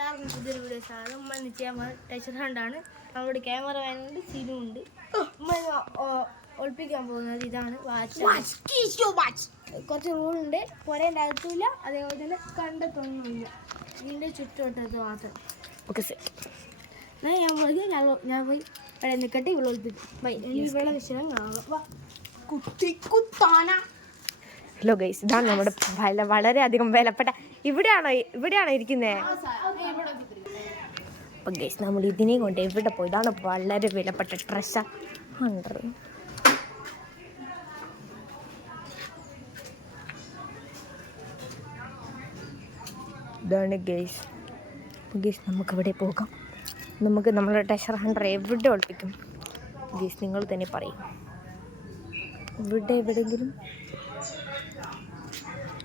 എല്ലാവർക്കും പുതിയൊരു വീഡിയോ സാധനം ഉമ്മ നിശ്ചയമാർ ടൈച്ചർ ഹണ്ടാണ്. നമ്മുടെ ക്യാമറ വാനുണ്ട്, സീനും ഉണ്ട്. ഉമ്മ ഒളിപ്പിക്കാൻ പോകുന്നത് ഇതാണ് വാച്ച്. കുറച്ച് റൂളുണ്ട്, പുരേൻ്റെ അകത്തുമില്ല, അതേപോലെ തന്നെ കണ്ടെത്തൊന്നുമില്ല. ഇതിൻ്റെ ചുറ്റുവട്ടത്ത് മാത്രം. ഓക്കെ സാർ, ഞാൻ പോയി ഇവിടെ നിൽക്കട്ടെ, ഇവിടെ ഒളിപ്പിക്കും. ഇവിടെ വിഷയം കാണാം. കുത്തിക്കുത്താന. ഹലോ ഗൈസ്, ഇതാണ് നമ്മുടെ വളരെയധികം വിലപ്പെട്ട ഇവിടെയാണോ ഇരിക്കുന്നത്? അപ്പം ഗൈസ്, നമ്മൾ ഇതിനെ കൊണ്ട് എവിടെ പോയി? ഇതാണ് വളരെ വിലപ്പെട്ട ട്രഷർ ഹണ്ടർ. ഇതാണ് ഗൈസ്. ഗൈസ്, നമുക്കിവിടെ പോകാം. നമുക്ക് നമ്മുടെ ട്രഷർ ഹണ്ടർ എവിടെ ഒളിപ്പിക്കും ഗൈസ്? നിങ്ങൾ തന്നെ പറയും.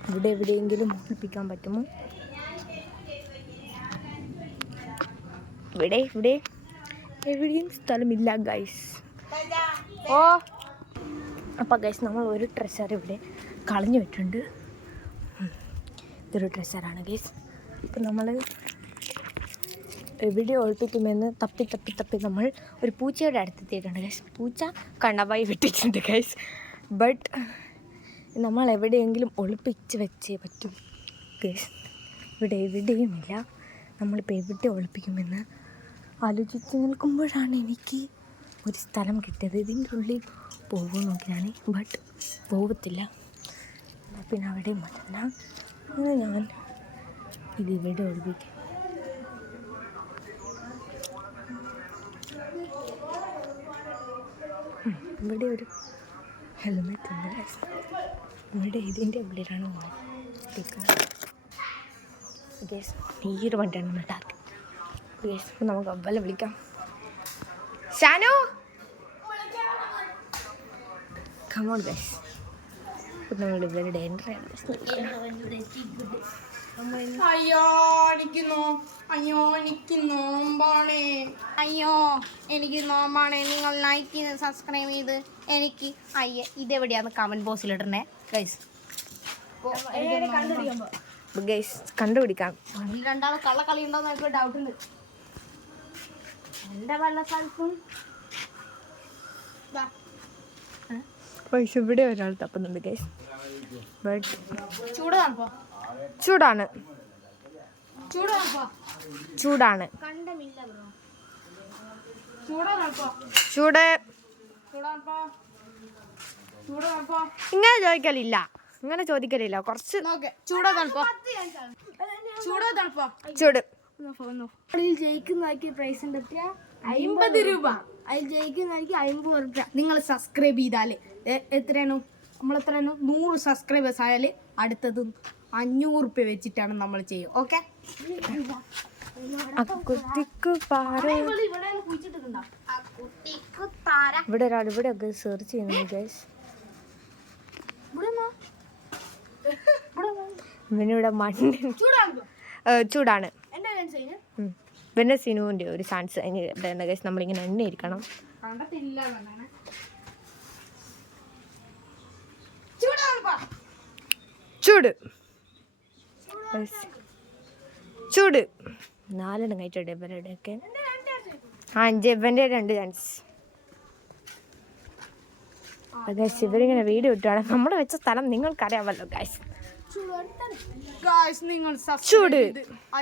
ഇവിടെ എവിടെയെങ്കിലും ഒളിപ്പിക്കാൻ പറ്റുമോ? ഇവിടെ എവിടെയും സ്ഥലമില്ല ഗൈസ്. ഓ അപ്പം ഗൈസ്, നമ്മൾ ഒരു ട്രഷർ ഇവിടെ കളഞ്ഞു വെച്ചിട്ടുണ്ട്. ഇതൊരു ട്രഷറാണ് ഗൈസ്. അപ്പം നമ്മൾ എവിടെ ഒളിപ്പിക്കുമെന്ന് തപ്പി നമ്മൾ ഒരു പൂച്ചയുടെ അടുത്തെത്തിയിട്ടുണ്ട് ഗൈസ്. പൂച്ച കണ്ണവായി വിട്ടിട്ടുണ്ട് ഗൈസ്. ബട്ട് നമ്മൾ എവിടെയെങ്കിലും ഒളിപ്പിച്ച് വെച്ചേ പറ്റും ഗൈസ്. ഇവിടെ എവിടെയുമില്ല. നമ്മളിപ്പോൾ എവിടെ ഒളിപ്പിക്കുമെന്ന് ആലോചിച്ച് നിൽക്കുമ്പോഴാണ് എനിക്ക് ഒരു സ്ഥലം കിട്ടിയത്. ഇതിൻ്റെ ഉള്ളിൽ പോകുമോ നോക്കിയാണ്, ബട്ട് പോകത്തില്ല. പിന്നെ അവിടെ മറ്റല്ല, ഞാൻ ഇതിവിടെ ഒളിപ്പിക്കും. ഇവിടെ ഒരു ഹെൽമെറ്റ് ഉണ്ട്. ഇവിടെ ഇതിൻ്റെ ഉള്ളിലാണ് ഗേസ്. ഈ ഒരു വണ്ടിയാണ് നമ്മൾ ടാർഗറ്റ് ഗേസ്. അപ്പോൾ നമുക്ക് അവലെ വിളിക്കാം. Shanu, come on guys. അപ്പോൾ നമ്മൾ ഇവരുടെ എൻട്രിയാണ്. അയ്യോ എനിക്ക് നോമ്പാണേ. നിങ്ങൾ ലൈക്ക് ചെയ്ത് സബ്സ്ക്രൈബ് ചെയ്ത് എനിക്ക് ഇതെവിടെയാന്ന് കമന്റ് ബോക്സിൽ ഇടണേ ഗൈസ്. കണ്ടുപിടിക്കാം. രണ്ടാളും കള്ളക്കളി ഉണ്ടോന്ന് എനിക്ക് ഡൗട്ട് ഉണ്ട്. എന്റെ വല്ല സ്ഥലത്തും ഇവിടെ ഒരാൾ തപ്പുന്നുണ്ട് ഗൈസ്. ബട്ട് ചൂടാണ് ഇങ്ങനെ ചോദിക്കലില്ല. കുറച്ച് ചൂട്. അതിൽ ജയിക്കുന്നതാക്കി പ്രൈസ് ഉണ്ട് 50 രൂപ. അതിൽ ജയിക്കുന്നതാക്കി 50 രൂപ. നിങ്ങൾ സബ്സ്ക്രൈബ് ചെയ്താല് എത്രയാണ് 100 സബ്സ്ക്രൈബേഴ്സ് ആയാല് അടുത്തത് 500 രൂപ വെച്ചിട്ടാണ് നമ്മൾ ചെയ്യും. ഓക്കെ, ഇവിടെ ഒരാൾ ഇവിടെയൊക്കെ സെർച്ച് ചെയ്യുന്നുണ്ട് ഗൈസ്. ഇവനിവിടെ മണ്ണ് ചൂടാണ്. പിന്നെ സിനുവിൻ്റെ ഒരു ചാൻസ് അതിന് ഗൈസ്. നമ്മളിങ്ങനെ എണ്ണ ഇരിക്കണം. ചൂട് 4 കഴിച്ചിട്ട് ഇവരുടെയൊക്കെ 5 ഇവൻ്റെ 2 ചാൻസ്. ഗൈസ്, ഇവരിങ്ങനെ വീഡിയോ ഇട്ടാണ്. നമ്മൾ വെച്ച സ്ഥലം നിങ്ങൾക്കറിയാമല്ലോ ഗൈസ്. നിങ്ങൾ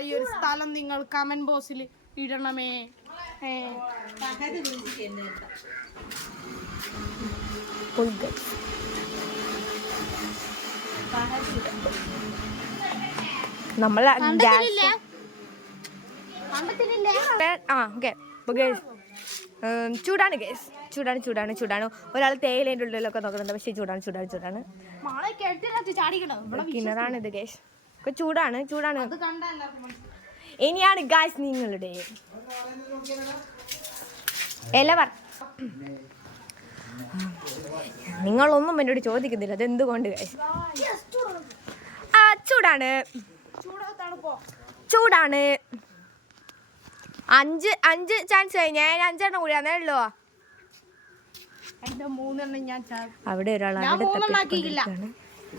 ഈ ഒരു സ്ഥലം നിങ്ങൾ കമന്റ് ബോക്സിൽ ഇടണമേ. നമ്മൾ ചൂടാണ് ഗൈസ്. ചൂടാണ്. ഒരാൾ തേയിലേൻ്റെ ഉള്ളിലൊക്കെ നോക്കുന്നുണ്ട്. പക്ഷേ ചൂടാണ്. കിണറാണ് ഇത് ഗൈസ്. ചൂടാണ്. ഇനിയാണ് ഗൈസ് നിങ്ങളുടെ നിങ്ങളൊന്നും എന്നോട് ചോദിക്കുന്നില്ല. അതെന്തുകൊണ്ട് ഗൈസ്? ചൂടാണ്. 5 ചാൻസ് കഴിഞ്ഞ 5 എണ്ണം കൂടി അന്നേരല്ലോ. അവിടെ ഒരാൾ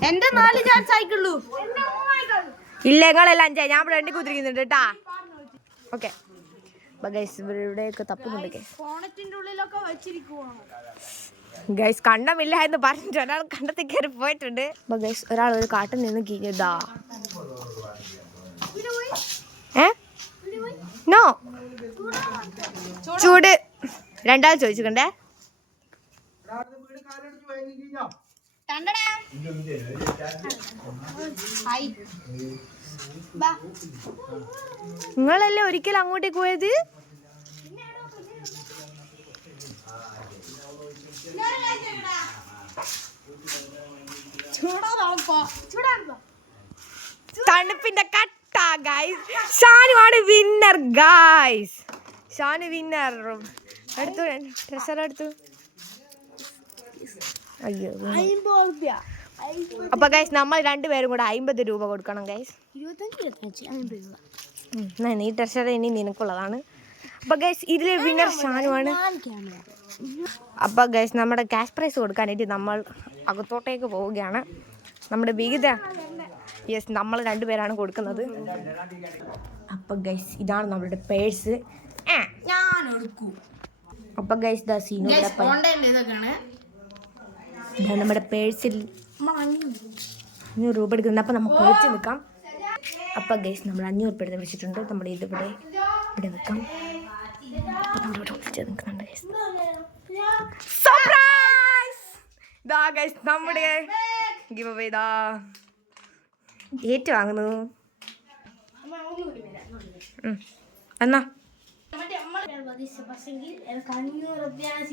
എന്റെ 4 ചാൻസ് ആയിക്കുള്ളൂ. ഇല്ല, നിങ്ങളെല്ലാം 5. ഞാൻ ഇവിടെ എണ്ണി കുത്തിരിക്കുന്നുണ്ട് കേട്ടാ. ഓക്കെ ഗൈസ് ഇവരുടെയൊക്കെ തപ്പുന്നുണ്ട് ഗൈസ്. ഫോണറ്റിന്റെ ഉള്ളിലൊക്കെ വെച്ചിരിക്കുവാണ്. ഗൈസ് കണ്ടമില്ല എന്ന് പറഞ്ഞിട്ട് ഒരാൾ കണ്ടത്തി കയറി പോയിട്ടുണ്ട്. അപ്പൊ ഗൈസ് ഒരാൾ ഒരു കാട്ടിൽ നിന്ന് കീഴതാ. നോ ചൂട് രണ്ടാൾ ചോദിച്ചിട്ടുണ്ടേ. നിങ്ങളല്ലേ ഒരിക്കലും അങ്ങോട്ടേക്ക് പോയത്? തണുപ്പിന്റെ കട്ട ഗൈസ്. ഷാനുവാണ് വിന്നർ ഗൈസ്. ഷാനു വിന്നർ. എടുത്തു ട്രഷർ എടുത്തു. അയ്യോ അപ്പൊ ഗൈസ് നമ്മൾ രണ്ടുപേരും കൂടെ 50 രൂപ കൊടുക്കണം ഗൈസ്. 25 രൂപ. നീ ട്രഷർ ഇനി നിനക്കുള്ളതാണ്. അപ്പൊ ഗൈസ് ഇതിലെ വിന്നർ ഷാനുവാണ്. അപ്പൊ ഗൈസ് നമ്മുടെ ക്യാഷ് പ്രൈസ് കൊടുക്കാനായിട്ട് നമ്മൾ അകത്തോട്ടേക്ക് പോവുകയാണ്. നമ്മുടെ വിഹിത യെസ് നമ്മൾ രണ്ടുപേരാണ് കൊടുക്കുന്നത്. അപ്പൊ ഗൈസ് ഇതാണ് നമ്മളുടെ പേഴ്സ്. അപ്പൊ ഗൈസ് ദാ സീനുടെ നമ്മുടെ പേഴ്സിൽ 500 രൂപ എടുക്കുന്നുണ്ട്. അപ്പൊ നമുക്ക് ഒളിച്ച് നിൽക്കാം. അപ്പൊ ഗൈസ് നമ്മൾ 500 രൂപ എടുത്ത് വെച്ചിട്ടുണ്ട്. നമ്മുടെ ഇതിവിടെ ഇവിടെ നിൽക്കാം. നമ്മളിവിടെ ഒളിച്ച് നിൽക്കുന്നുണ്ട് ഗൈസ്. സർപ്രൈസ്! ദാ ഗൈസ് നമ്മുടെ ഗിവ് അവേ ദാ ഏറ്റുവാങ്ങുന്നു. എന്നാ പക്ഷെങ്കിൽ 500 രൂപയാണ്